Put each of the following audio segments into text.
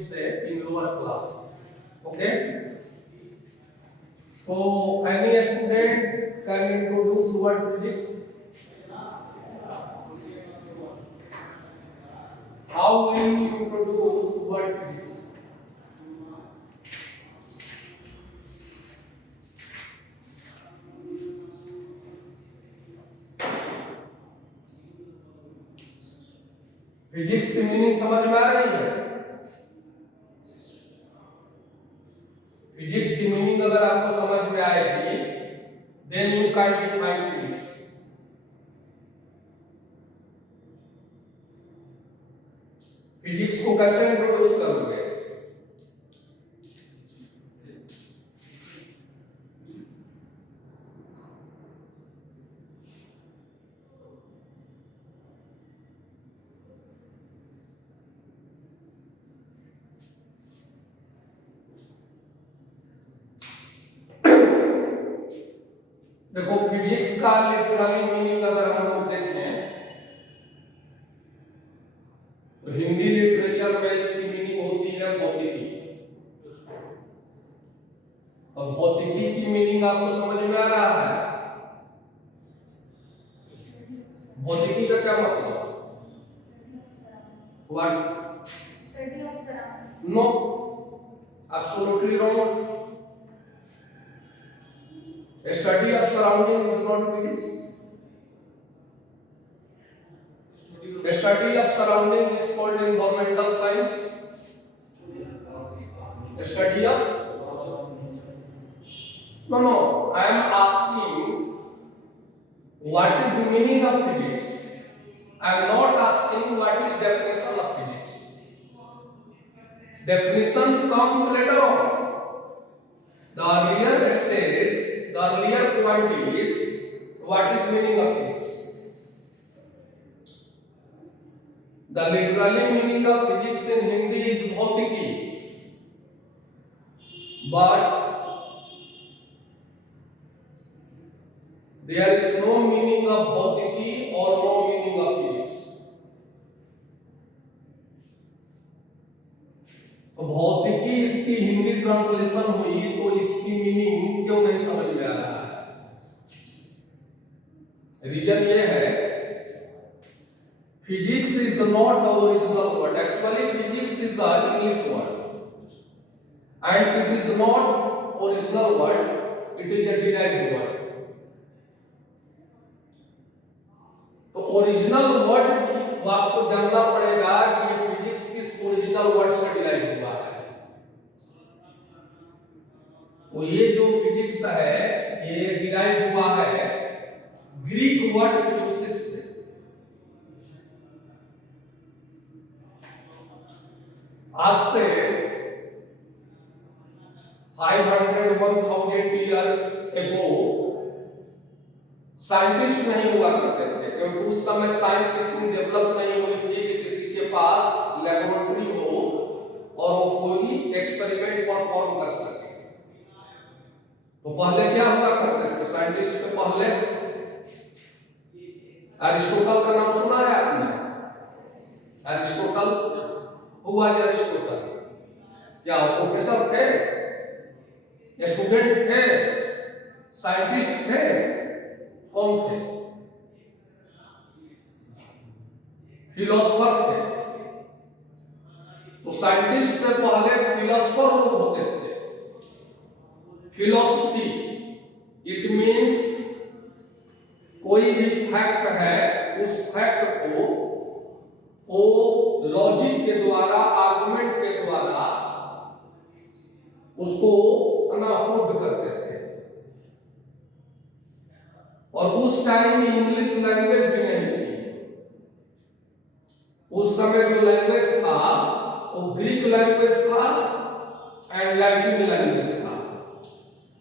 say in lower class. Okay. So any student can introduce word physics. How will you introduce word physics? Physics की meaning समझ में आ रही है? Physics की meaning अगर आपको समझ में आएगी, then you can define physics. Physics को कैसे इंट्रोड्यूस करोगे? देखो फिजिक्स का लिटरली मीनिंग अगर हम लोग देखें तो हिंदी लिटरेचर में इसकी मीनिंग होती है भौतिकी। अब भौतिकी की मीनिंग आपको समझ में आ रहा है? भौतिकी का क्या मतलब? What? Study of surroundings. No, absolutely wrong. A study of surrounding is not physics. A study of surrounding is called environmental science. A study of no. I am asking what is the meaning of physics. I am not asking what is definition of physics. Definition comes later on. The earlier stage, the earlier point is what is meaning of physics. The literally meaning of physics in Hindi is bhautiki, but there is no meaning of bhautiki or no meaning of physics. तो भौतिकी इसकी Hindi translation हुई तो इसकी meaning क्यों नहीं समझ में आ रहा है? रीजन ये है, physics is not the original word. Actually physics is a English word and it is not original word, it is a derived word. तो ओरिजिनल वर्ड आपको जानना पड़ेगा कि ये फिजिक्स किस ओरिजिनल वर्ड से डिराइव हुआ है. तो ये जो फिजिक्स है ये डिराइव हुआ है ग्रीक वर्ड फिजिक्स से. आज से 500-1000 ईयर एगो साइंटिस्ट नहीं हुआ करते थे, क्योंकि उस समय साइंस इतनी डेवलप नहीं हुई थी कि किसी के पास लेबोरेटरी हो और वो कोई एक्सपेरिमेंट परफॉर्म कर सके. तो पहले क्या हुआ करते थे साइंटिस्ट के? पहले अरिस्टोटल का नाम सुना है आपने? अरिस्टोटल, हुआ अरिस्टोटल क्या प्रोफेसर थे, स्टूडेंट थे, साइंटिस्ट थे, कौन थे? फिलोसोफर थे. तो साइंटिस्ट से पहले फिलोसोफर लोग होते थे. फिलोसफी इट मींस कोई भी फैक्ट है उस फैक्ट को वो लॉजिक के द्वारा, आर्गुमेंट के द्वारा उसको प्रूव करते थे. और उस टाइम में इंग्लिश लैंग्वेज भी नहीं थी. उस समय जो लैंग्वेज था वो ग्रीक लैंग्वेज था एंड लैटिन लैंग्वेज था.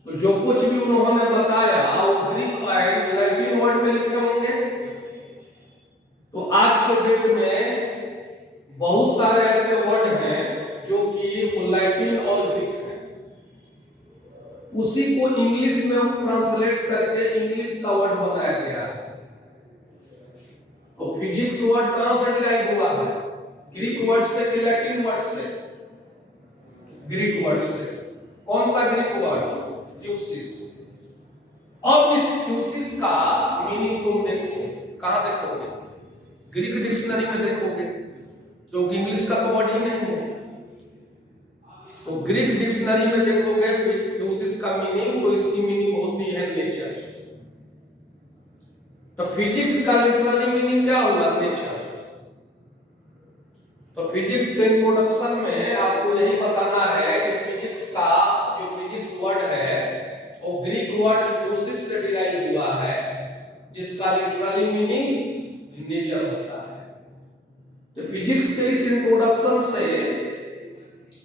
तो जो कुछ भी उन्होंने बताया वो ग्रीक एंड लैटिन वर्ड में लिखे होंगे. तो आज के डेट में बहुत सारे ऐसे वर्ड हैं जो कि लैटिन और ग्रीक हैं. उसी को इंग्लिश में ट्रांसलेट करके इंग्लिश का वर्ड बनाया गया है. तो फिजिक्स वर्ड कहां से डिराइव हुआ है? ग्रीक वर्ड से कि लैटिन वर्ड से? ग्रीक वर्ड से। कौन सा ग्रीक वर्ड? फ्यूसिस। अब इस फ्यूसिस का मीनिंग तुम देखो, कहां देखोगे? ग्रीक डिक्शनरी में देखोगे, क्योंकि इंग्लिश का तो वर्ड ही नहीं है। तो ग्रीक डिक्शनरी में देखोगे फ्यूसिस का मीनिंग, तो इसकी मीनिंग होती है नेचर। तो फिजिक्स का लिटरली मीनिंग क्या होगा? नेचर। तो फिजिक्स के इंट्रोडक्शन में आपको यही बताना है कि फिजिक्स का जो फिजिक्स वर्ड है वो ग्रीक वर्ड फ्यूसिस से डिराइव हुआ है, जिसका लिटरली मीनिंग नेचर होता है। तो फिजिक्स के इस इंट्रोडक्शन से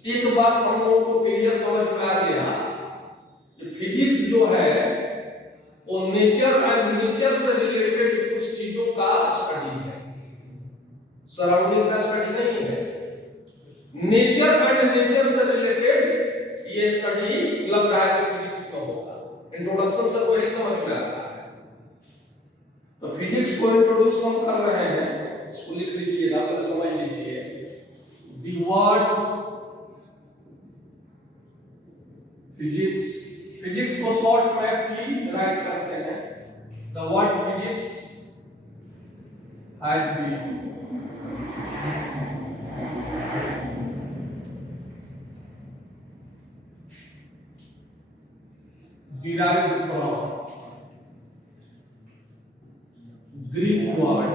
एक बात हम लोगों को क्लियर समझ में आ गया कि फिजिक्स जो है वो नेचर एंड नेचर से रिलेटेड कुछ चीजों का स्टडी है, सराउंडिंग का स्टडी नहीं है। नेचर एंड नेचर से रिलेटेड ये स्टडी लग रहा है कि फिजिक्स में होगा। इंट्रोडक्शन से तो यही समझ में आ रहा है। तो फिजिक्स को इंट्रोड्यूस हम कर रहे हैं, इसको लिख लीजिएगा, पहले समझ लीजिए। द वर्ड फिजिक्स, फिजिक्स को शॉर्ट में फी राइट करते हैं। The word physics has been derived from Greek word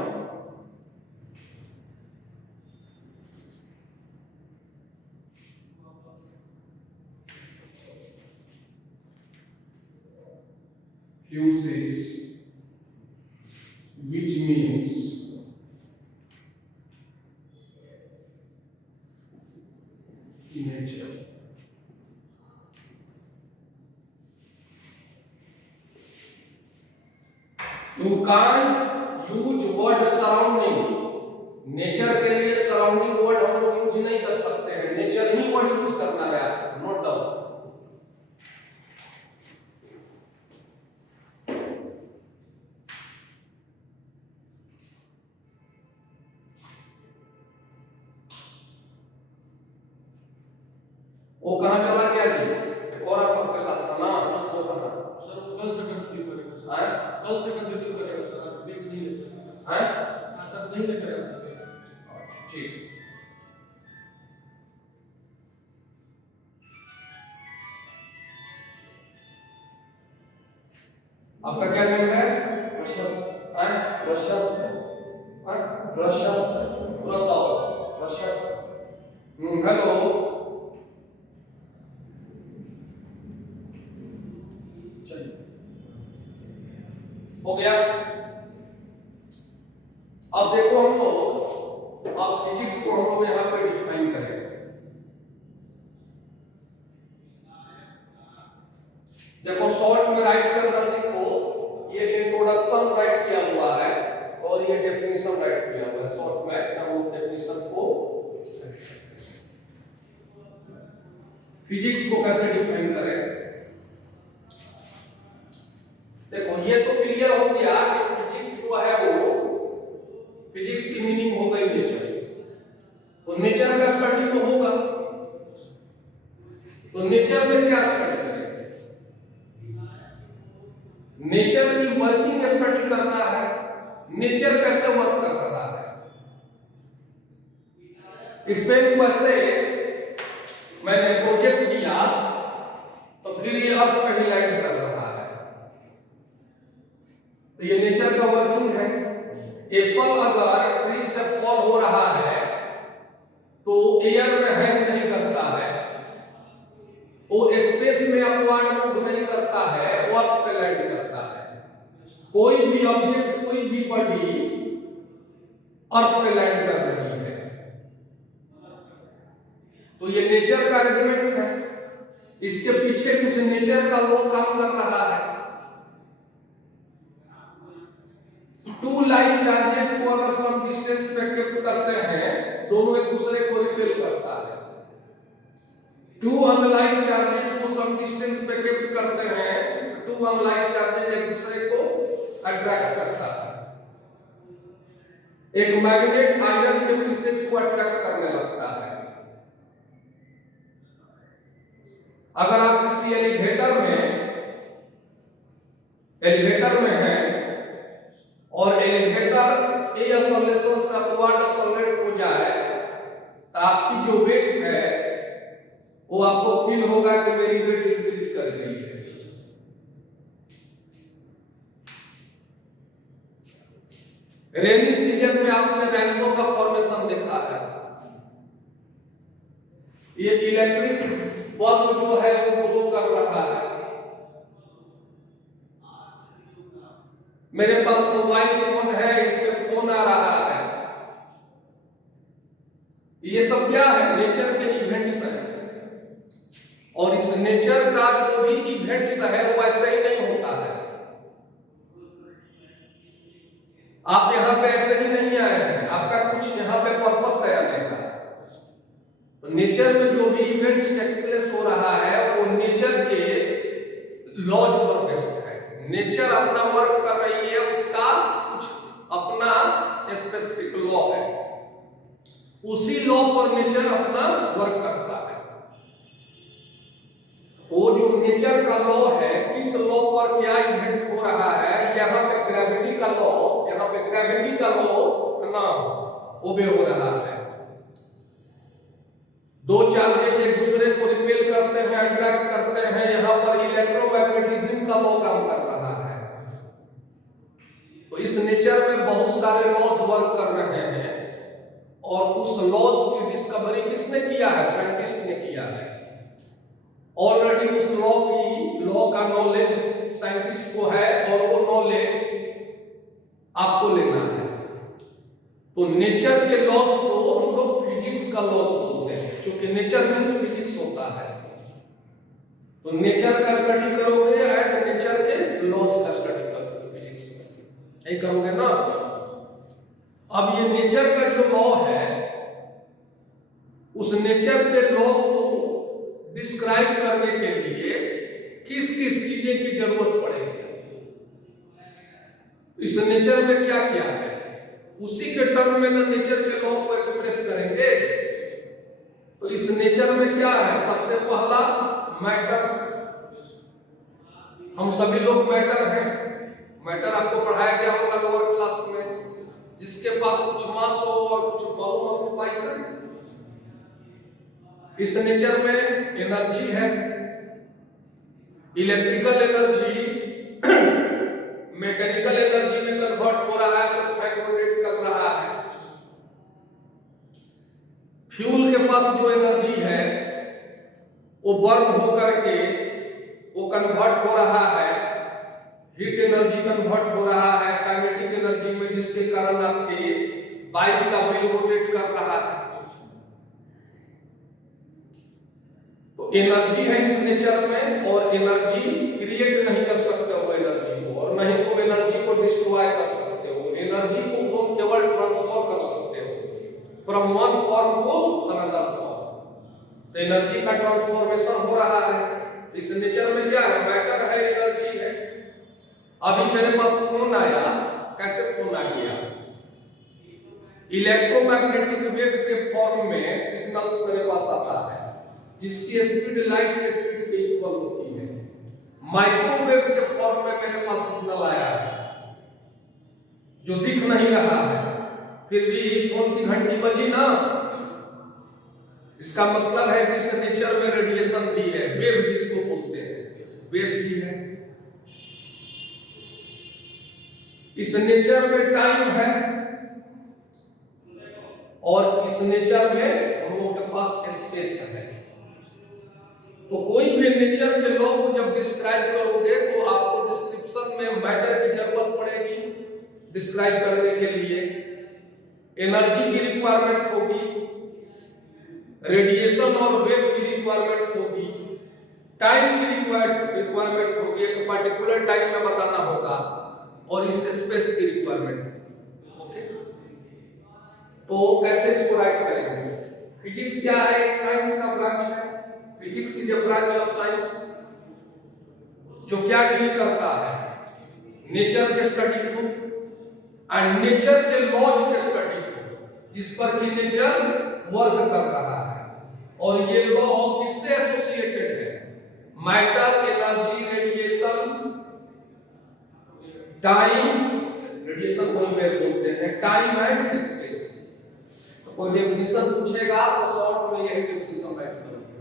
fusis, which means nature. You can't use word surrounding. Nature के लिए सराउंडिंग वर्ड हम लोग यूज नहीं कर सकते हैं, नेचर ही वर्ड यूज करना है, नोट डाउन। वो कहां चला गया जी? एक और आपके साथ था ना, सो था ना सर। कल से कंटिन्यू करेगा सर। हैं? कल से कंटिन्यू करेगा सर। आप ब्रेक नहीं लेते हैं? हां सर, नहीं लेकर आते। ठीक। आपका क्या नेम है? प्रशस्त। हैं? प्रशस्त। हैं? प्रशस्त। प्रसव। प्रशस्त। हेलो। चलिए, हो गया। अब देखो हम लोग, अब फिजिक्स को हम लोग यहाँ पे डिफाइन करेंगे। देखो शॉर्ट में राइट करना सीखो। ये इंट्रोडक्शन राइट किया हुआ है और ये डेफिनेशन राइट किया हुआ है। शॉर्ट में हम डेफिनेशन को, फिजिक्स को कैसे डिफाइन करें। देखो ये तो क्लियर हो गया कि फिजिक्स जो है वो, फिजिक्स की मीनिंग हो गई नेचर। तो नेचर का स्टडी तो होगा, तो नेचर में क्या स्टडी करेंगे? नेचर की वर्किंग स्टडी करना है, नेचर कैसे वर्क कर रहा है। इस पे वैसे मैंने प्रोजेक्ट किया तो फिर ये अर्थ पे ही लैंड कर रहा है, तो ये नेचर का वर्किंग है। एप्पल अगर ट्री से फॉल हो रहा है तो एयर में हैंग नहीं करता है, वो स्पेस में अपवार्ड मूव नहीं करता है, वो अर्थ पे लैंड करता है। कोई भी ऑब्जेक्ट, कोई भी बॉडी अर्थ पे लैंड कर रही है, तो ये नेचर का अरेंजमेंट है। इसके पीछे कुछ नेचर का लॉ काम कर रहा है। टू लाइट चार्जेस को अगर सम डिस्टेंस पे कीप करते हैं, दोनों एक दूसरे को रिपेल करता है। टू अनलाइक चार्जेस को सम डिस्टेंस पे कीप करते हैं, टू अनलाइक चार्जेस एक दूसरे को अट्रैक्ट करता है। एक मैग्नेट आयरन के पीसेस को अट्रैक्ट करने लगता है। अगर आप किसी एलिवेटर में हैं और एलिवेटर एक्सेलरेशन से अपवर्ड एक्सेलरेट हो जाए तो आपकी जो वेट है वो आपको फील होगा कि मेरी वेट इंक्रीज कर गई है। रेनी सीजन में आपने रेनबो का फॉर्मेशन देखा है। ये इलेक्ट्रिक बल्ब जो है वो ग्लो कर रहा है। मेरे पास मोबाइल फोन है, इस पे फोन आ रहा है। ये सब क्या है? नेचर के इवेंट्स हैं। और इस नेचर का जो भी इवेंट्स है वो ऐसे ही नहीं होता है। आप यहाँ पे ऐसे ही नहीं आए हैं, आपका कुछ यहाँ पे पर्पस है आने का। तो नेचर में जो भी इवेंट्स एक्सप्रेस हो रहा है वो नेचर के लॉज पर बेस्ड है। नेचर अपना वर्क कर रही है, उसका कुछ अपना स्पेसिफिक लॉ है, उसी लॉ पर नेचर अपना वर्क करता है। वो जो नेचर का लॉ है, किस लॉ पर क्या इवेंट हो रहा है, यहाँ पे ग्रेविटी का लॉ ना ओबे हो रहा है। दो चार्जेस एक दूसरे को रिपेल करते हैं, अट्रैक्ट करते हैं, यहाँ पर इलेक्ट्रोमैग्नेटिज्म का लॉ काम कर रहा है। तो इस नेचर में बहुत सारे लॉज वर्क कर रहे हैं और उस लॉज की डिस्कवरी किसने किया है? साइंटिस्ट ने किया है। ऑलरेडी उस लॉ का नॉलेज साइंटिस्ट को है और वो नॉलेज आपको लेना है। तो नेचर के लॉज को हम लोग फिजिक्स का लॉज बोलते हैं, क्योंकि नेचर मींस फिजिक्स होता है। तो नेचर का स्टडी करोगे एंड नेचर के लॉज का स्टडी करोगे फिजिक्स में, यही करोगे ना। अब ये नेचर का जो लॉ है, उस नेचर के लॉ को डिस्क्राइब करने के लिए किस किस चीजें की जरूरत पड़ेगी, इस नेचर में क्या क्या है, उसी के टर्म में ना नेचर के लॉ को एक्सप्रेस करेंगे। तो इस नेचर में क्या है? सबसे पहला मैटर। हम सभी लोग मैटर हैं। मैटर आपको पढ़ाया गया होगा लोअर क्लास में। जिसके पास कुछ मास हो और कुछ वॉल्यूम ऑक्यूपाई करे। इस नेचर में एनर्जी है, इलेक्ट्रिकल एनर्जी मैकेनिकल एनर्जी में कन्वर्ट हो रहा है, तो फ्रैक्ट कर रहा है। फ्यूल के पास जो एनर्जी है वो बर्न होकर के वो कन्वर्ट हो रहा है, हीट एनर्जी कन्वर्ट हो रहा है काइनेटिक एनर्जी में, जिसके कारण आपके बाइक का व्हील रोटेट कर रहा है। तो एनर्जी है इस नेचर में, और एनर्जी क्रिएट नहीं कर सकते हो एनर्जी को, और नहीं तुम एनर्जी को डिस्ट्रॉय कर सकते हो। एनर्जी को तुम केवल ट्रांसफर कर सकते हो from one form to another form. तो एनर्जी का ट्रांसफॉर्मेशन हो रहा है। इस नेचर में क्या है? मैटर है, एनर्जी है। अभी मेरे पास फोन आया, कैसे फोन आ गया? इलेक्ट्रोमैग्नेटिक वेव के फॉर्म में सिग्नल्स मेरे पास आता है, जिसकी स्पीड लाइट के स्पीड के इक्वल होती है। माइक्रोवेव के फॉर्म में मेरे पास सिग्नल आया है जो दिख नहीं रहा है, फिर भी फोन की घंटी बजी ना, इसका मतलब है कि इस नेचर में रेडिएशन भी है, वेव जिसको बोलते हैं, वेव भी है। इस नेचर में टाइम है, और इस नेचर में हम लोगों के पास स्पेस है। तो कोई भी नेचर के लॉ को जब डिस्क्राइब करोगे तो आपको डिस्क्रिप्शन में मैटर की जरूरत पड़ेगी डिस्क्राइब करने के लिए, एनर्जी की रिक्वायरमेंट होगी, रेडिएशन और वेव की रिक्वायरमेंट होगी, टाइम की रिक्वायरमेंट होगी, एक पर्टिकुलर टाइम में बताना होगा, और इस स्पेस की रिक्वायरमेंट। ओके, तो कैसे इसको राइट करेंगे? फिजिक्स क्या है? एक साइंस का ब्रांच है। Physics is a branch of science जो क्या डील करता है? नेचर के स्टडी को एंड नेचर के लॉज के स्टडी को, जिस पर कि नेचर वर्क कर रहा है। और ये लॉ किससे एसोसिएटेड है? Matter, energy, radiation, time, radiation को ही वेव बोलते हैं, टाइम एंड स्पेस। तो कोई डेफिनेशन पूछेगा तो शॉर्ट में यही डेफिनेशन राइट करोगे,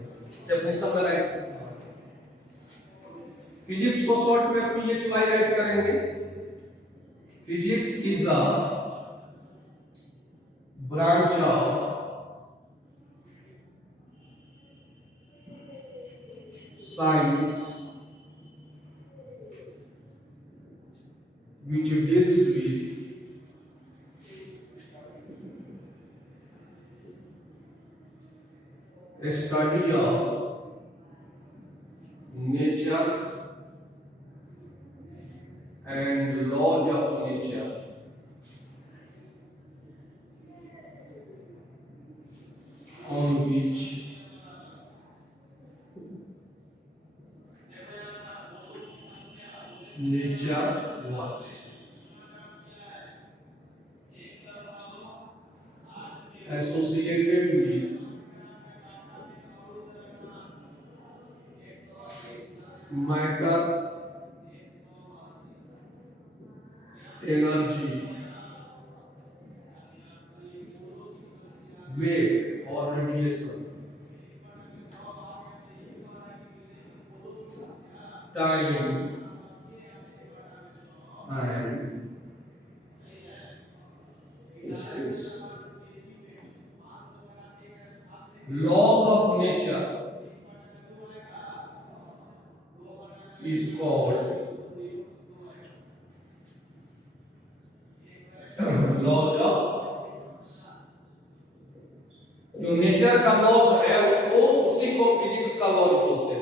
डेफिनेशन में राइट करोगे। फिजिक्स को शॉर्ट में PHY राइट करेंगे। Physics is a branch of science which deals with a study of nature and laws of nature, on which nature works, associated with matter, energy, wave or radiation, time and space. Laws of nature is called laws of, जो nature का laws है उसको, उसी को physics का law बोलते हैं।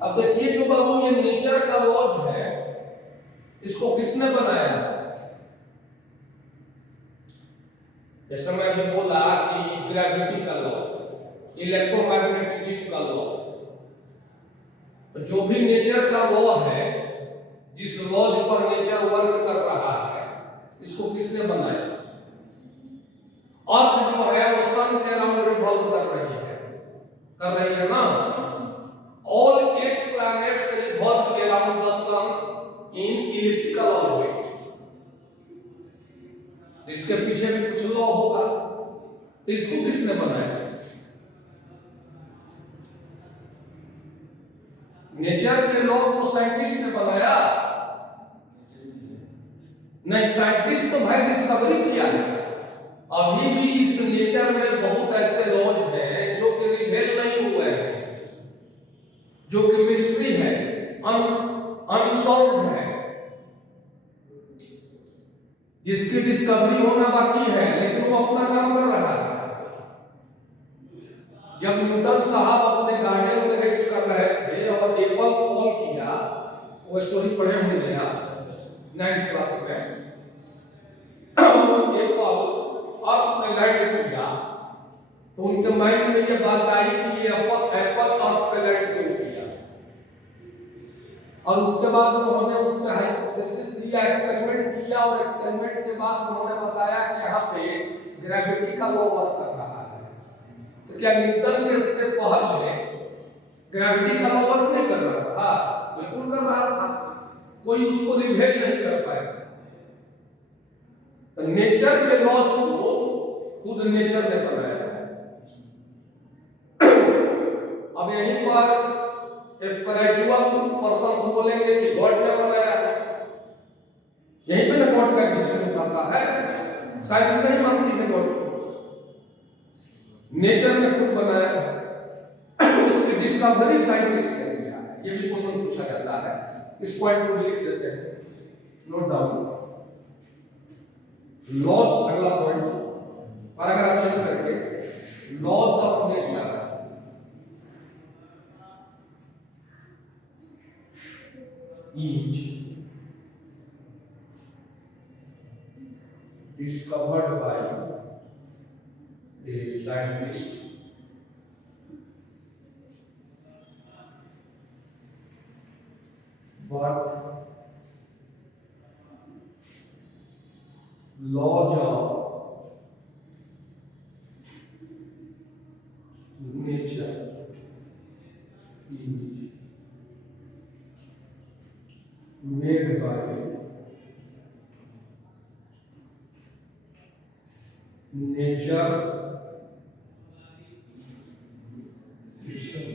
अब देखिए जो बाबू ये नेचर का लॉज है, इसको किसने बनाया? जैसे मैं अभी बोला कि ग्रेविटी का लॉ, इलेक्ट्रोमैग्नेटिज्म का लॉ, तो जो भी नेचर का लॉ है, जिस लॉज पर नेचर वर्क कर रहा है, इसको किसने बनाया? अर्थ जो है वो सन के अराउंड रिवॉल्व कर रही है ना। All 8 planets revolve around the sun in elliptical orbit. इसके पीछे भी कुछ लॉ होगा, तो इसको किसने बनाया? नेचर के लॉ को साइंटिस्ट ने बनाया? नहीं, साइंटिस्ट तो भाई डिस्कवरी किया है। अभी भी इस नेचर में बहुत ऐसे लॉज हैं जो कि रिवेल नहीं हुए हैं, जो कि मिस्ट्री है, अनसॉल्व्ड है, जिसकी डिस्कवरी होना बाकी है, लेकिन वो अपना काम कर रहा है। जब न्यूटन साहब अपने गार्डन में रेस्ट कर रहे थे और एप्पल फॉल किया, वो स्टोरी पढ़े होंगे आप 9th क्लास में, एप्पल अर्थ में लैंड किया, तो उनके माइंड में ये बात आई कि ये एप्पल अर्थ पे लैंड क्यों किया, और उसके बाद उन्होंने उसमें हाइपोथेसिस दिया, एक्सपेरिमेंट किया, और एक्सपेरिमेंट के बाद उन्होंने बताया कि यहाँ पे ग्रेविटी का लॉ वर्क कर रहा है। तो क्या न्यूटन के इससे पहले ग्रेविटी का लॉ वर्क नहीं कर रहा था? बिल्कुल कर रहा था, कोई उसको रिवेल नहीं कर पाया। तो नेचर के लॉज को खुद नेचर ने बनाया है। अब यहीं पर स्पिरिचुअल पर्सन बोलेंगे कि गॉड ने बनाया है, यहीं पे ना गॉड का एग्जिस्टेंस आता है। साइंस नहीं मानती है गॉड को, नेचर ने खुद बनाया है, उसकी डिस्कवरी साइंटिस्ट ने किया है। ये भी क्वेश्चन पूछा जाता है, इस पॉइंट को लिख देते हैं, नोट डाउन। लॉज अगला पॉइंट, पैराग्राफ चेंज करके laws of nature each discovered by a scientist but laws of nature is made by nature itself.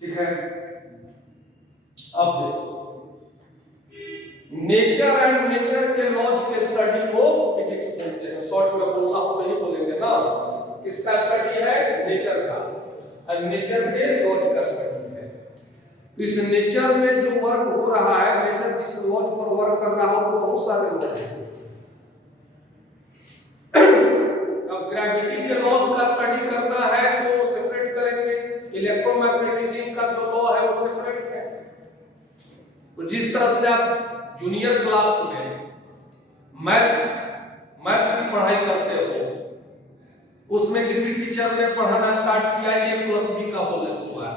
ठीक है, अब देखो नेचर एंड नेचर के लॉज के स्टडी को फिजिक्स बोलते हैं। शॉर्ट में बोलना हो नहीं बोलेंगे ना, किसका स्टडी है? नेचर का, और नेचर के लॉज का स्टडी है। इस नेचर में जो वर्क हो रहा है, नेचर जिस लॉज पर वर्क कर रहा हो तो बहुत सारे लॉज हैं। अब ग्रेविटी के लॉज का स्टडी करना है तो सेपरेट करेंगे, इलेक्ट्रोमैग्नेटिज्म का जो लॉ है वो सेपरेट है। तो जिस तरह से आप जूनियर क्लास में मैथ्स की पढ़ाई करते हो, उसमें किसी टीचर ने पढ़ाना स्टार्ट किया a + b का होल स्क्वायर,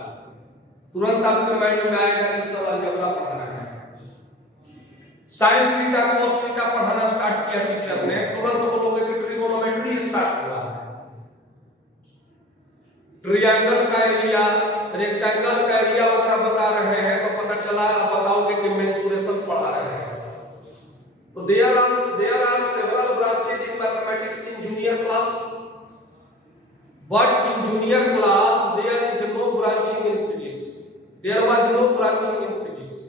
तुरंत आपके माइंड में आएगा कि सर अलजेब्रा पढ़ाना है। साइन थीटा cos थीटा पढ़ाना स्टार्ट किया टीचर ने, तुरंत बोलोगे कि ट्रिगोनोमेट्री स्टार्ट हुआ है। ट्रायंगल का एरिया, रेक्टेंगल का एरिया वगैरह बता रहे हैं तो पता चला, बताओगे कि मेंसुरेशन पढ़ा रहे हैं। तो there are several branches in mathematics in junior class, but in junior class there is no branching in physics. There was no branching in physics.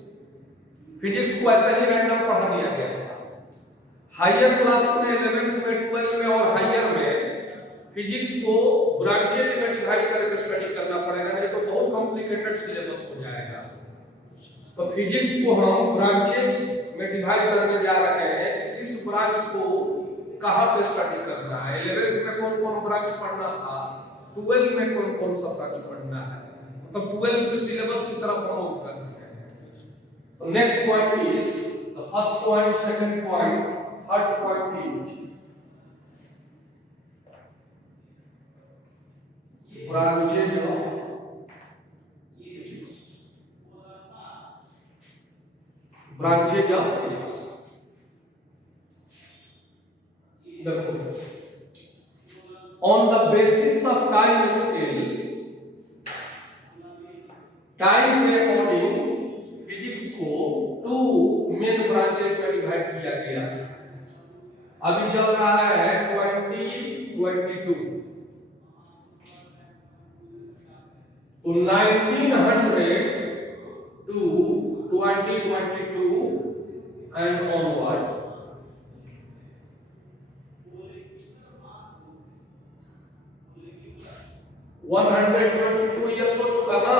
Physics को ऐसे ही रैंडम पढ़ा दिया गया था। हायर क्लास में 11th में 12th में और हायर में फिजिक्स को ब्रांचेज में डिवाइड करके स्टडी करना पड़ेगा, नहीं तो बहुत कॉम्प्लिकेटेड सिलेबस हो जाएगा। तो फिजिक्स को हम ब्रांचेज में डिवाइड करने जा रहे हैं कि किस ब्रांच को कहां पे स्टडी करना है। 11th में कौन-कौन ब्रांच पढ़ना था, 12th में कौन-कौन सा ब्रांच पढ़ना है, मतलब 12th के सिलेबस की तरफ हम मूव कर रहे हैं। तो next point is the first point, second point, third point is branches of physics. Branches of physics. देखो, on the basis of time scale, time के अकॉर्डिंग फिजिक्स को 2 मेन ब्रांचेज में डिवाइड किया गया। अभी चल रहा है 2022, तो 1900 to 2022 and onward, one 122 years हो चुका ना।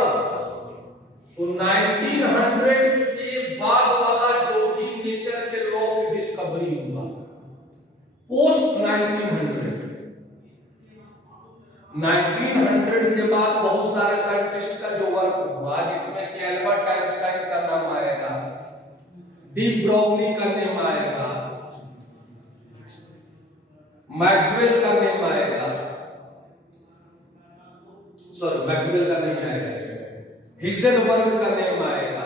तो 1900 के बाद वाला जो भी नेचर के लॉ की डिस्कवरी हुआ, पोस्ट 1900 के बाद बहुत सारे साइंटिस्ट का जो वर्क हुआ, जिसमें कि एल्बर्ट आइंस्टाइन का नाम आएगा, डी ब्रॉगली का नाम आएगा, मैक्सवेल का नाम आएगा, सॉरी मैक्सवेल का नहीं आएगा, हिजेनबर्ग का नाम आएगा।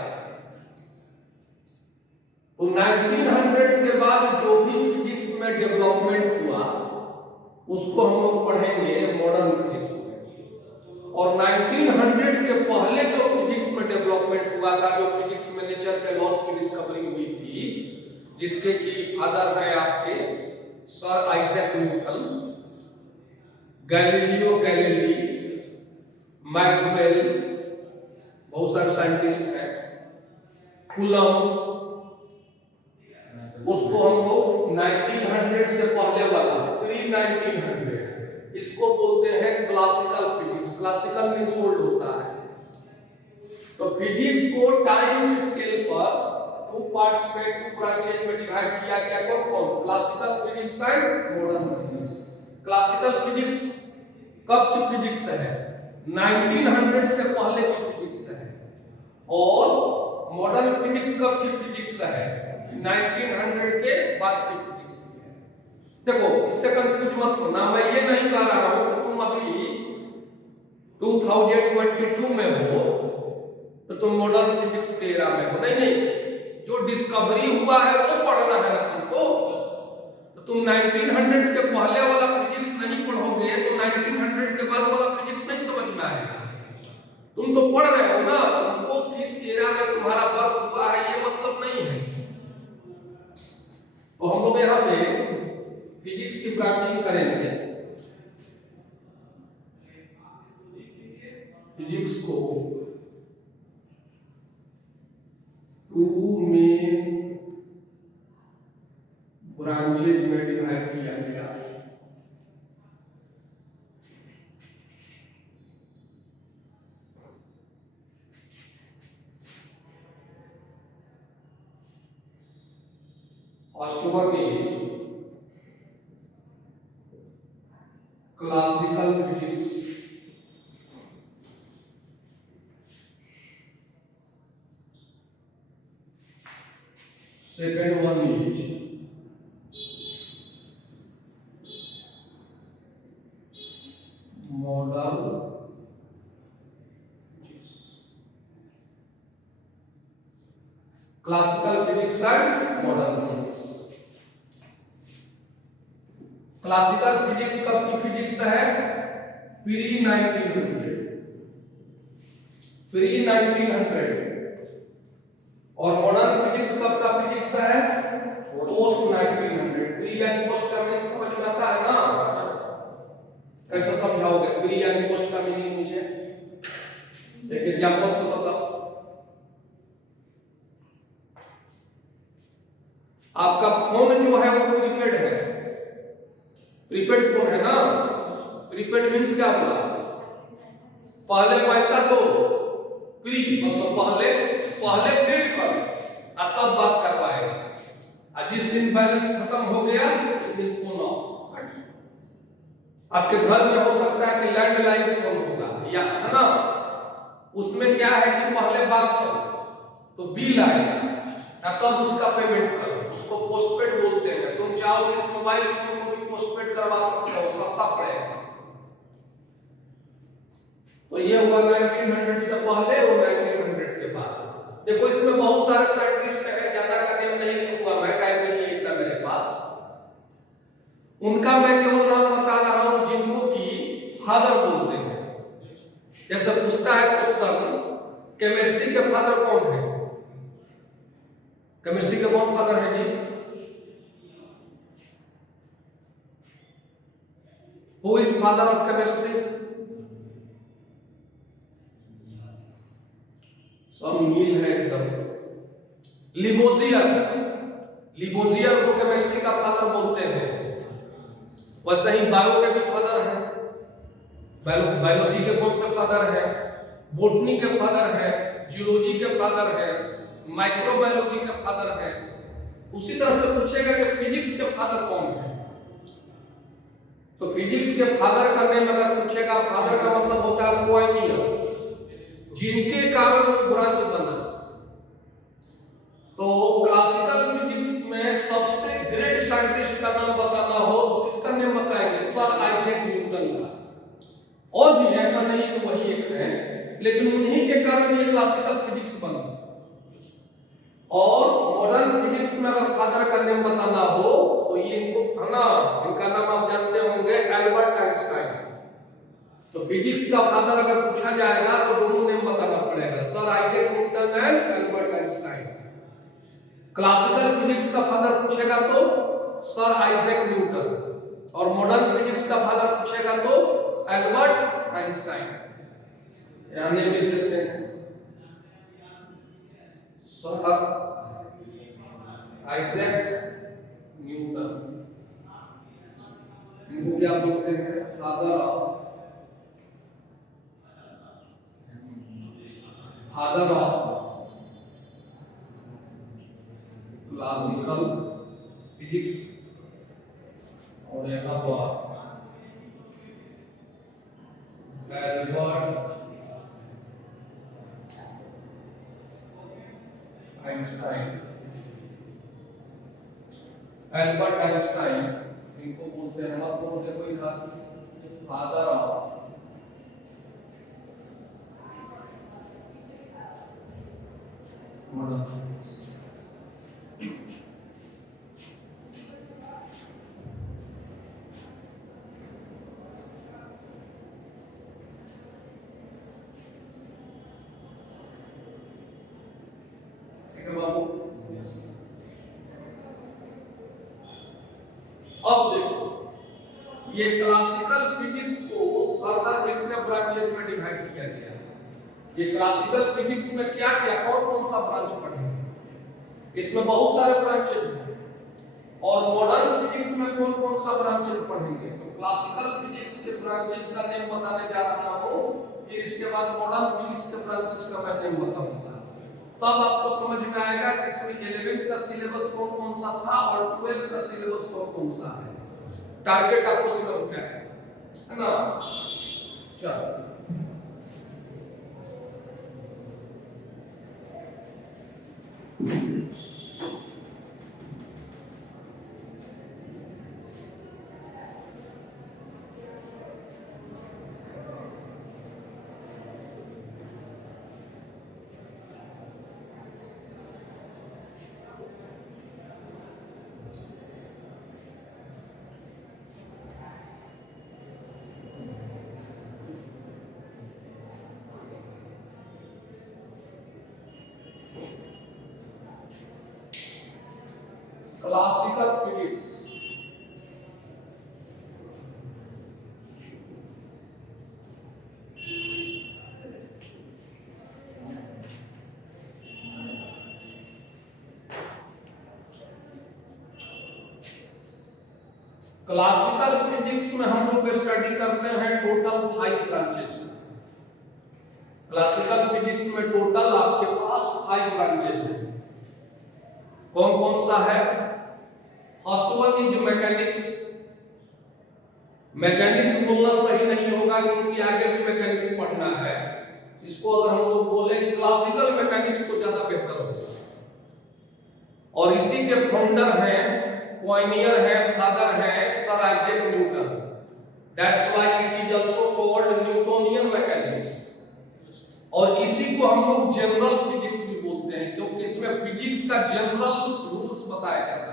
तो 1900 के बाद जो भी फिजिक्स में डेवलपमेंट हुआ उसको हम लोग पढ़ेंगे मॉडर्न फिजिक्स में। और 1900 के पहले जो फिजिक्स में डेवलपमेंट हुआ था, जो फिजिक्स में नेचर के लॉज की डिस्कवरी हुई थी, जिसके की फादर है आपके sir Isaac Newton, Galileo Galilei, Maxwell, बहुत सारे साइंटिस्ट हैं, कूलम्ब्स, उसको हम लोग 1900 से पहले वाला pre-1900 इसको बोलते हैं classical physics. Classical means old होता है। तो फिजिक्स को टाइम स्केल पर 2 पार्ट्स में, 2 ब्रांचेज में डिवाइड किया गया। कौन? Classical physics and modern physics. Classical physics कब की फिजिक्स है? 1900 से पहले की फिजिक्स है, और मॉडर्न फिजिक्स कब की फिजिक्स है? 1900 के बाद की फिजिक्स है। देखो, इससे कंफ्यूज मत होना, मैं ये नहीं कह रहा हूं कि तुम अभी 2022 में हो तो तुम मॉडर्न फिजिक्स के एरा में हो, नहीं नहीं, जो डिस्कवरी हुआ है वो पढ़ना है ना तुमको। तो तुम 1900 के पहले वाला फिजिक्स नहीं पढ़ोगे तो 1900 के बाद वाला फिजिक्स नहीं समझ में आएगा। तुम तो पढ़ रहे हो ना, तुमको किस एरा में तुम्हारा बर्थ हुआ है ये मतलब नहीं है। तो हम लोग यहाँ पे फिजिक्स की ब्रांचिंग करेंगे। फिजिक्स को 2 मेन ब्रांचेज में डिवाइड किया गया है। First one is classical physics, second one is modern physics. Classical physics and modern physics. Classical physics कब की फिजिक्स है? Pre 1900, pre 1900। और मॉडर्न फिजिक्स कब का फिजिक्स है? पोस्ट 1900। प्री एंड पोस्ट का मीनिंग समझ में आता है ना? कैसे समझाओगे प्री एंड पोस्ट का मीनिंग? मुझे एक एग्जांपल से बताओ। आपका फोन जो है वो प्रीपेड है, प्रीपेड फोन है ना? प्रीपेड मीन्स क्या हुआ? पहले पैसा दो, प्री मतलब पहले पेड करो और तब बात करवाएगा, और जिस दिन बैलेंस खत्म हो गया उस दिन फोन ऑफ। आपके घर में हो सकता है कि लैंडलाइन फोन होगा, या है ना? उसमें क्या है कि पहले बात करो तो बिल आएगा, तब उसका पेमेंट करो, उसको पोस्टपेड बोलते हैं। तुम चाहो इस मोबाइल फोन को भी पोस्टपेड करवा सकते हो, सस्ता पड़ेगा। तो ये हुआ 1900 से पहले और 1900 के बाद। देखो, इसमें बहुत सारे साइंटिस्ट हैं, ज्यादा का नेम नहीं लिखूंगा मैं, टाइम नहीं है इतना मेरे पास। उनका मैं केवल नाम बता रहा हूं जिनको की फादर बोलते हैं। जैसे पूछता है क्वेश्चन, केमिस्ट्री के फादर कौन है? केमिस्ट्री के कौन फादर है जी? Who is father of chemistry? सब मिल है एकदम। लिबोजियर, लिबोजियर को केमिस्ट्री का फादर बोलते हैं। वैसे ही बायो के भी फादर हैं। बायोलॉजी के कौन से फादर हैं? बोटनी के फादर हैं, जियोलॉजी के फादर हैं, माइक्रोबायोलॉजी के फादर हैं। उसी तरह से पूछेगा कि फिजिक्स के फादर कौन है, तो फिजिक्स के फादर का नेम अगर पूछेगा, फादर का मतलब होता है पायनियर, जिनके कारण वो ब्रांच बना। तो क्लासिकल फिजिक्स में सबसे ग्रेट साइंटिस्ट का नाम बताना हो तो किसका नाम बताएंगे? सर आइजैक न्यूटन का। और भी ऐसा नहीं कि वही एक है, लेकिन उन्हीं के कारण ये क्लासिकल फिजिक्स बना। और मॉडर्न फिजिक्स में अगर फादर का नाम बताना हो तो ये इनको है ना, इनका नाम आप जानते होंगे, एल्बर्ट आइंस्टाइन। तो फिजिक्स का फादर अगर पूछा जाएगा तो दोनों नेम बताना पड़ेगा, sir Isaac Newton and Albert Einstein. Classical physics का फादर पूछेगा तो सर आइजैक न्यूटन, और मॉडर्न फिजिक्स का फादर पूछेगा तो एल्बर्ट आइंस्टाइन। यहां नेम लिख लेते हैं, सर आइजैक न्यूटन। इनको क्या बोलते हैं? Father of classical physics. और यहाँ पर एल्बर्ट आइंस्टाइन, एल्बर्ट आइंस्टाइन, इनको बोलते हैं, मत बोलते कोई फादर ऑफ मॉडर्न फिजिक्स। ठीक है बाबू। अब देखो, ये क्लासिकल फिजिक्स को फर्दर कितने ब्रांचेज में डिवाइड किया गया है। ये क्लासिकल फिजिक्स में क्या क्या कौन कौन सा ब्रांच पढ़ेंगे, इसमें बहुत सारे ब्रांचेज हैं। और मॉडर्न फिजिक्स में कौन कौन सा ब्रांचेज पढ़ेंगे। तो क्लासिकल फिजिक्स के ब्रांचेज का नेम बताने जा रहा हूं, फिर इसके बाद मॉडर्न फिजिक्स के ब्रांचेज का मैं नेम बताऊंगा। तब आपको समझ में आएगा कि इसमें 11th का सिलेबस कौन कौन सा था और 12th का सिलेबस कौन कौन सा है। टारगेट आपको समझ में आएगा, है ना। चलो क्लासिकल फिजिक्स, क्लासिकल फिजिक्स में हम लोग स्टडी करते हैं टोटल 5 ब्रांचेज। क्लासिकल फिजिक्स में टोटल आपके पास 5 ब्रांचेज हैं। कौन कौन सा है। First one is mechanics. Mechanics बोलना सही नहीं होगा क्योंकि आगे भी मैकेनिक्स पढ़ना है। इसको अगर हम लोग बोले क्लासिकल मैकेनिक्स तो ज्यादा बेहतर होगा। और इसी के फाउंडर हैं, पायनियर है, फादर है sir Isaac Newton. That's why it is also called Newtonian mechanics. और इसी को हम लोग जनरल फिजिक्स भी बोलते हैं क्योंकि इसमें फिजिक्स का जनरल रूल्स बताया जाता है।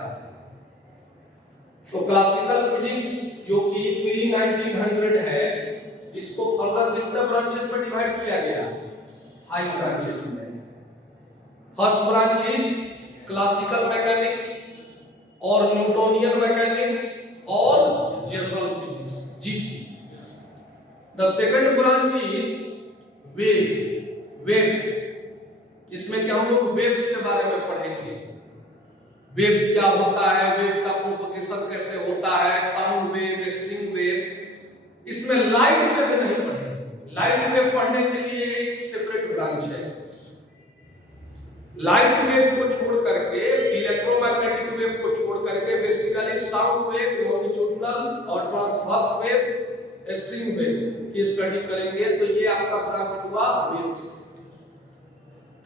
तो क्लासिकल फिजिक्स जो कि प्री 1900 है, इसको फर्दर कितने ब्रांचेज में डिवाइड किया गया, 5 ब्रांचेज में। First branch is classical mechanics और न्यूटोनियन मैकेनिक्स और general physics GP. The second branch is waves. इसमें क्या हम लोग वेव्स के बारे में पढ़ेंगे। वेव्स क्या होता है, वेव का प्रोपगेशन कैसे होता है, साउंड वेव, स्ट्रिंग वेव। इसमें लाइट वेव नहीं पढ़ेंगे। लाइट वेव पढ़ने के लिए एक सेपरेट ब्रांच है। लाइट वेव को छोड़ करके, इलेक्ट्रोमैग्नेटिक वेव को छोड़ करके बेसिकली साउंड वेव, लॉन्गिट्यूडिनल और ट्रांसवर्स वेव, स्ट्रिंग वेव की स्टडी करेंगे। तो ये आपका ब्रांच हुआ वेव्स।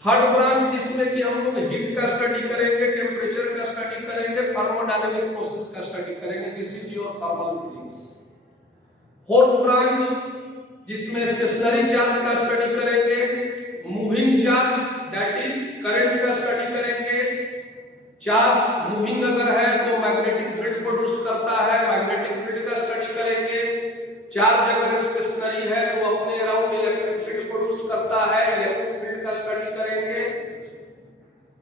थर्ड ब्रांच जिसमें कि हम लोग हीट का स्टडी करेंगे, टेम्परेचर का स्टडी करेंगे, थर्मोडायनामिक प्रोसेस का स्टडी करेंगे। This is your thermal physics. Fourth branch जिसमें स्टेशनरी चार्ज का स्टडी करेंगे, moving charge that is current का स्टडी करेंगे। चार्ज मूविंग अगर है तो मैग्नेटिक फील्ड प्रोड्यूस करता है, मैग्नेटिक फील्ड का स्टडी करेंगे। चार्ज अगर स्टेशनरी है तो अपने अराउंड इलेक्ट्रिक फील्ड प्रोड्यूस करता है, इलेक्ट्रिक फील्ड का स्टडी करेंगे।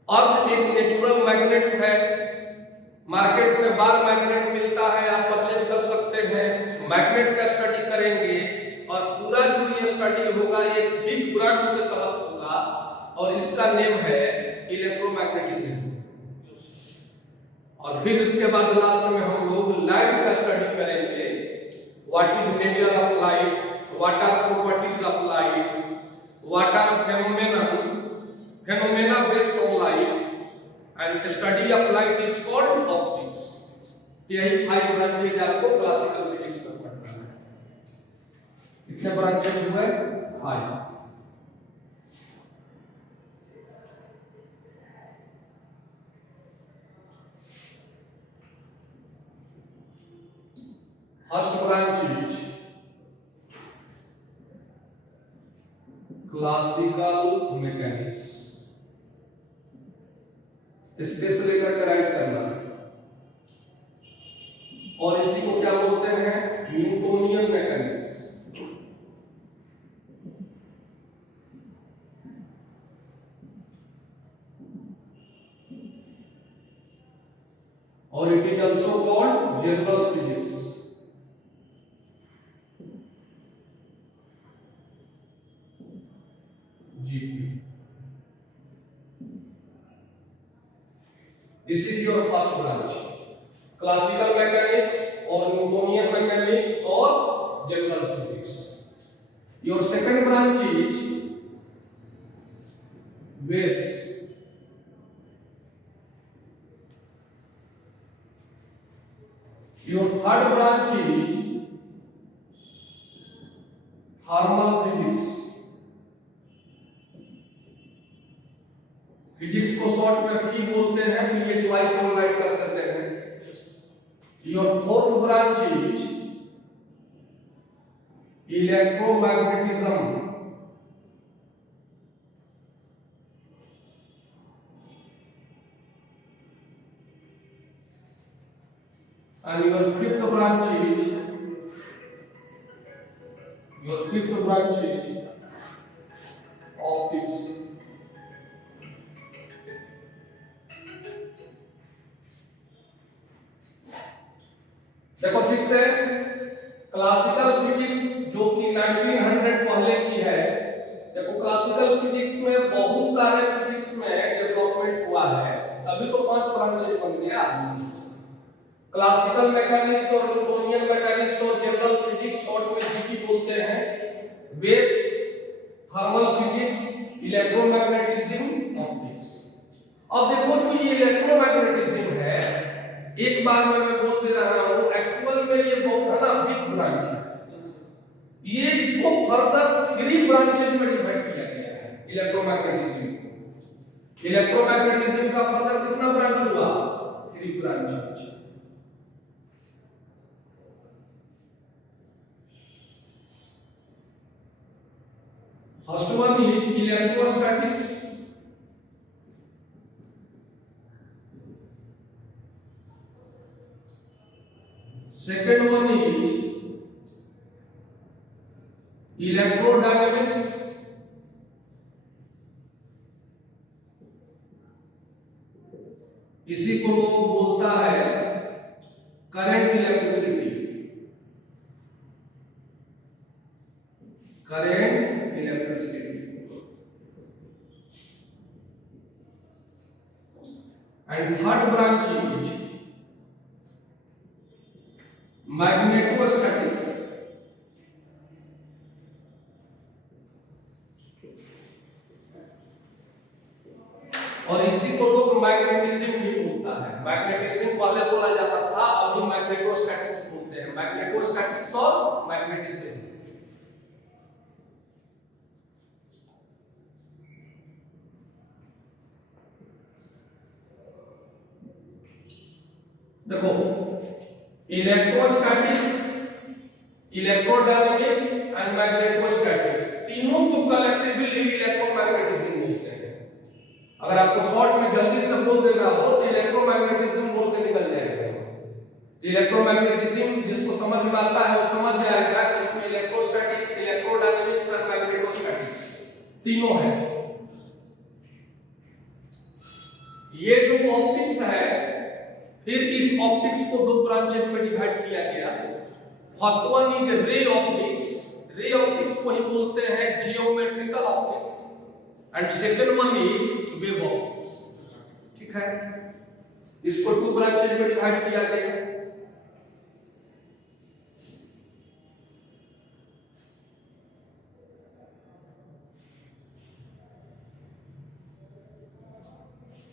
अर्थ एक नेचुरल मैग्नेट है, मार्केट में बार मैग्नेट मिलता है, आप परचेज कर सकते हैं। मैग्नेट का स्टडी करेंगे और पूरा जो ये स्टडी होगा एक बिग ब्रांच के तहत होगा और इसका नेम है इलेक्ट्रोमैग्नेटिज्म। और फिर इसके बाद लास्ट में हम लोग लाइट का स्टडी करेंगे। What is nature of light, what are properties of light, what are phenomena based on light and study of light is called optics। यही 5 ब्रांचेज आपको क्लासिकल फिजिक्स में पढ़ना है। कितने ब्रांचेज हुए, 5। First branch is classical mechanics, space लेकर के right करना, और इसी को क्या बोलते हैं, न्यूटोनियन मैकेनिक्स। और it is also called general physics. GP. This is your first branch, classical mechanics और न्यूटोनियन मैकेनिक्स और general physics. Your second branch is waves, your third branch is thermal physics। Physics को short में P बोलते हैं, PHY को right कर देते हैं। your fourth branch is electromagnetism। and your fifth branch is optics। देखो ठीक से, क्लासिकल फिजिक्स जो कि 1900 पहले की है, देखो क्लासिकल फिजिक्स में बहुत सारे फिजिक्स में डेवलपमेंट हुआ है, अभी तो 5 ब्रांचेस बन गया। क्लासिकल मैकेनिक्स और न्यूटोनियन मैकेनिक्स और जनरल फिजिक्स, शॉर्ट में जीपी बोलते हैं, waves, thermal physics, electromagnetism, optics. अब देखो जो ये इलेक्ट्रोमैग्नेटिज्म है, एक बार में मैं बोल दे रहा हूं, एक्चुअल में ये बहुत है ना बिग ब्रांच है। ये इसको फर्दर 3 ब्रांचेस में डिवाइड किया गया है इलेक्ट्रोमैग्नेटिज्म को। इलेक्ट्रोमैग्नेटिज्म का फर्दर कितना ब्रांच हुआ, 3 branch. First one is electrostatics, second one is electrodynamics, इसी को लोग बोलता है current electricity, current electricity. And third branch is magnetostatics, और इसी को लोग मैग्नेटिज्म भी बोलता है। मैग्नेटिज्म पहले बोला जाता था, अभी मैग्नेटोस्टैटिक्स बोलते हैं। मैग्नेटोस्टैटिक्स और मैग्नेटिज्म। देखो इलेक्ट्रोस्टैटिक्स, इलेक्ट्रोडायनेमिक्स एंड मैग्नेटोस्टैटिक्स, तीनों को कलेक्टिवली इलेक्ट्रोमैग्नेटिज्म बोलते हैं। अगर आपको शॉर्ट में जल्दी से बोल देना हो तो इलेक्ट्रोमैग्नेटिज्म बोल के निकल जाएगा। इलेक्ट्रोमैग्नेटिज्म जिसको समझ में आता है वो समझ जाएगा कि इसमें इलेक्ट्रोस्टैटिक्स, इलेक्ट्रोडायनेमिक्स और मैग्नेटोस्टैटिक्स तीनों है। ये जो ऑप्टिक्स है, फिर इस ऑप्टिक्स को 2 ब्रांचेस में डिवाइड किया गया। First one is ray optics, ray optics को ही बोलते हैं geometrical optics, and second one is wave optics. ठीक है, इसको 2 ब्रांचेस में डिवाइड किया गया।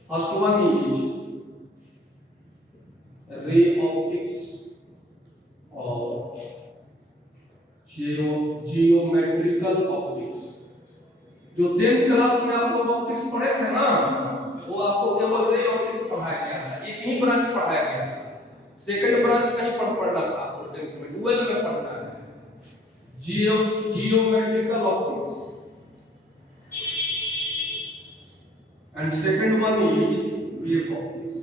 First one is ray optics और जियोमेट्रिकल ऑप्टिक्स। जो 10th क्लास में आप लोग ऑप्टिक्स पढ़े थे ना, वो आपको केवल रे ऑप्टिक्स पढ़ाया गया है, एक ही ब्रांच पढ़ाया गया है, सेकंड ब्रांच नहीं पढ़ना था। टेंथ में 12 में पढ़ना है, geometrical optics, and second one is wave optics.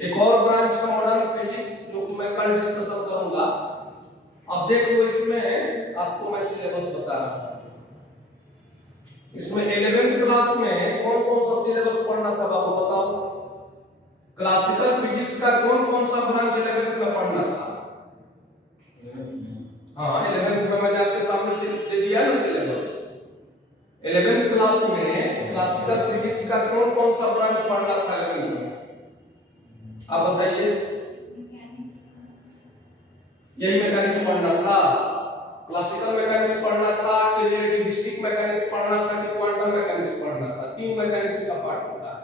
एक और ब्रांच है मॉडर्न फिजिक्स, जो कि मैं कल डिस्कशन करूंगा। अब देखो इसमें आपको मैं सिलेबस बता रहा हूं। इसमें 11th क्लास में कौन कौन सा सिलेबस पढ़ना था बाबू बताओ? क्लासिकल फिजिक्स का कौन कौन सा ब्रांच 11th में पढ़ना था? हाँ 11th में मैंने आपके सामने से दे दिया ना सिलेबस। 11th क्लास में क्लासिकल फिजिक्स का कौन कौन सा ब्रांच पढ़ना था 11th में? आप बताइए। यही मैकेनिक्स पढ़ना था, क्लासिकल मैकेनिक्स पढ़ना था कि रिलेटिविस्टिक मैकेनिक्स पढ़ना था कि क्वांटम मैकेनिक्स पढ़ना था? 3 मैकेनिक्स का पार्ट होता है,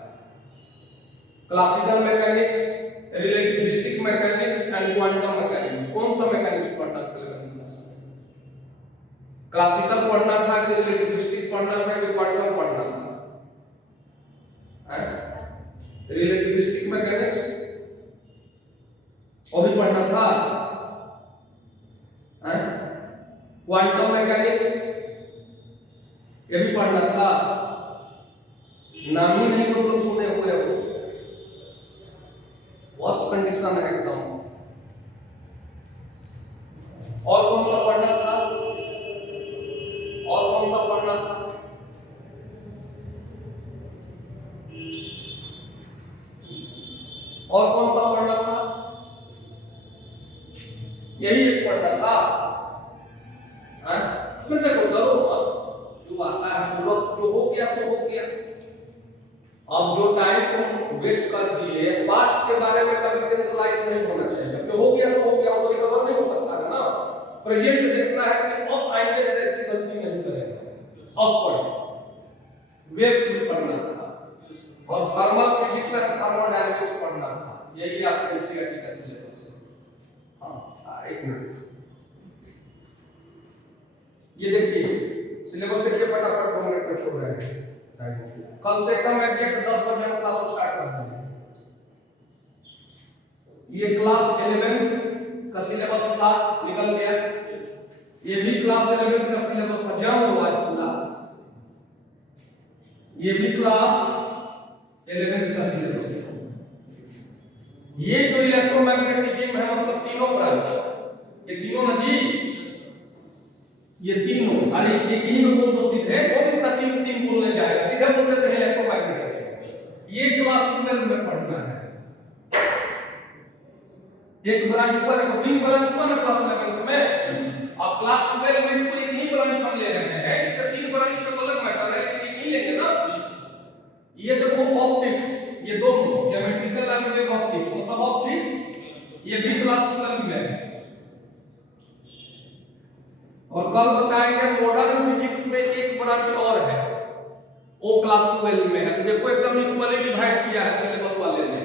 classical mechanics, relativistic mechanics and quantum mechanics. कौन सा मैकेनिक्स पढ़ना था 11th क्लास में? क्लासिकल पढ़ना था कि रिलेटिविस्टिक पढ़ना था कि क्वांटम पढ़ना था? रिलेटिविस्टिक मैकेनिक्स वो भी पढ़ना था, क्वांटम मैकेनिक्स ये भी पढ़ना था। नाम ही नहीं तुम लोग सुने हुए हो, वर्स्ट कंडीशन है एकदम। और कौन सा पढ़ना था? और कौन सा पढ़ना था? और कौन सा पढ़ना था? यही एक पढ़ना था। मैं देखो करो जो आता है बोलो, जो हो गया सो हो गया। अब जो टाइम तुम वेस्ट कर दिए, पास्ट के बारे में कभी टेंशनाइज नहीं होना चाहिए। जो हो गया सो हो गया, वो रिकवर नहीं हो सकता है ना। प्रेजेंट देखना है कि अब आएंगे से ऐसी गलती नहीं करेंगे। अब पढ़े, वेव्स भी पढ़ना था और थर्मल फिजिक्स और थर्मोडायनामिक्स पढ़ना था। यही आपके एनसीईआरटी का सिलेबस है। एक मिनट, ये देखिए सिलेबस देखिए फटाफट 2 मिनट में छोड़ रहे हैं। कल से कम एग्जैक्ट 10 बजे हम क्लास स्टार्ट कर देंगे। ये क्लास 11 का सिलेबस था, निकल गया। ये भी क्लास 11 का सिलेबस था, जान लो आज पूरा। ये भी क्लास 11 का सिलेबस है। ये जो इलेक्ट्रोमैग्नेटिज्म है मतलब तीनों ब्रांच, ये तीनों ना जी, ये तीनों। अरे एक ही में बोल तो सीधे कौन इतना तीन बोलने जाएगा, सीधे बोल देते हैं इलेक्ट्रोमैग्नेटिज्म। ये क्लास 12 में पढ़ना है। एक ब्रांच हुआ, देखो 3 ब्रांच हुआ ना क्लास 11 में। अब क्लास 12 में इसको एक ही ब्रांच हम ले रहे हैं, इसका 3 ब्रांच का अलग मैटर है, लेकिन एक ही लेंगे ना। ये देखो ऑप्टिक्स, ये दोनों ज्योमेट्रिकल एंड वेव ऑप्टिक्स, मतलब ऑप्टिक्स ये भी क्लास 12 में है। और कल बताएंगे मॉडर्न फिजिक्स में एक ब्रांच और है, वो क्लास 12 में है। देखो एकदम इक्वली डिवाइड किया है सिलेबस वाले ने।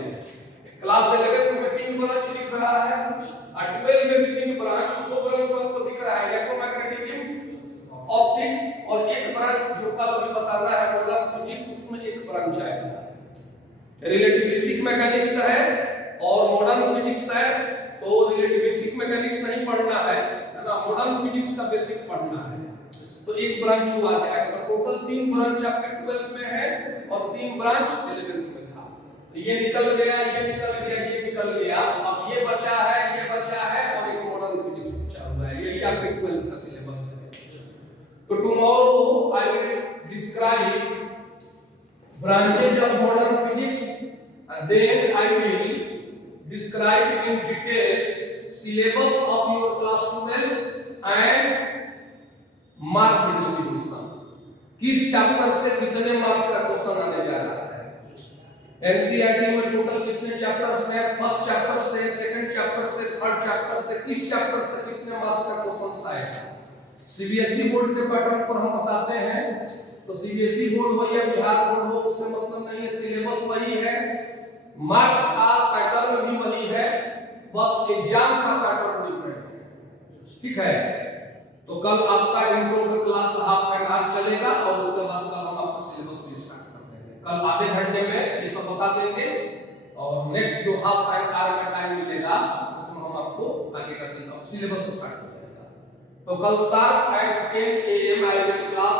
क्लास 11 में 3 ब्रांच लिख रहा है और 12 में भी 3 ब्रांच, 2 ब्रांच आपको दिख रहा है, इलेक्ट्रोमैग्नेटिज्म, ऑप्टिक्स, और एक ब्रांच जो कल अभी बताना है मॉडर्न फिजिक्स, उसमें एक ब्रांच आएगा। रिलेटिविस्टिक मैकेनिक्स है और मॉडर्न फिजिक्स है, तो रिलेटिविस्टिक मैकेनिक्स नहीं पढ़ना है ना, मॉडर्न फिजिक्स का बेसिक पढ़ना है। तो एक ब्रांच हुआ है, तो टोटल 3 ब्रांच आपके 12 में है और 3 ब्रांच 11 में था। तो ये निकल गया, ये निकल गया, ये निकल गया। अब ये बचा है, ये बचा है और एक मॉडर्न फिजिक्स बचा हुआ है। यही आपके 12 का सिलेबस है। तो tomorrow I will describe branches of modern physics, and then I will describe in details syllabus of your class 12 and mark distribution. किस चैप्टर से कितने मार्क्स का क्वेश्चन आने जा रहा है? एनसीईआरटी में टोटल कितने चैप्टर्स हैं? फर्स्ट चैप्टर से, सेकंड चैप्टर से, थर्ड चैप्टर से, किस चैप्टर से कितने मार्क्स का क्वेश्चन आएगा? सीबीएसई बोर्ड के पैटर्न पर हम बताते हैं, तो सीबीएसई बोर्ड हो या बिहार बोर्ड हो उससे मतलब नहीं है, सिलेबस वही है, मार्क्स का पैटर्न भी वही है, बस एग्जाम का पैटर्न डिफरेंट है। ठीक है, तो कल आपका इंट्रो का क्लास हाफ एन आवर चलेगा और उसके बाद कल हम आपका सिलेबस भी स्टार्ट कर देंगे। कल आधे घंटे में ये सब बता देंगे और नेक्स्ट जो हाफ एन आवर का टाइम मिलेगा उसमें हम आपको आगे का सिलेबस स्टार्ट कर देंगे। तो कल sharp eight 10 AM I will class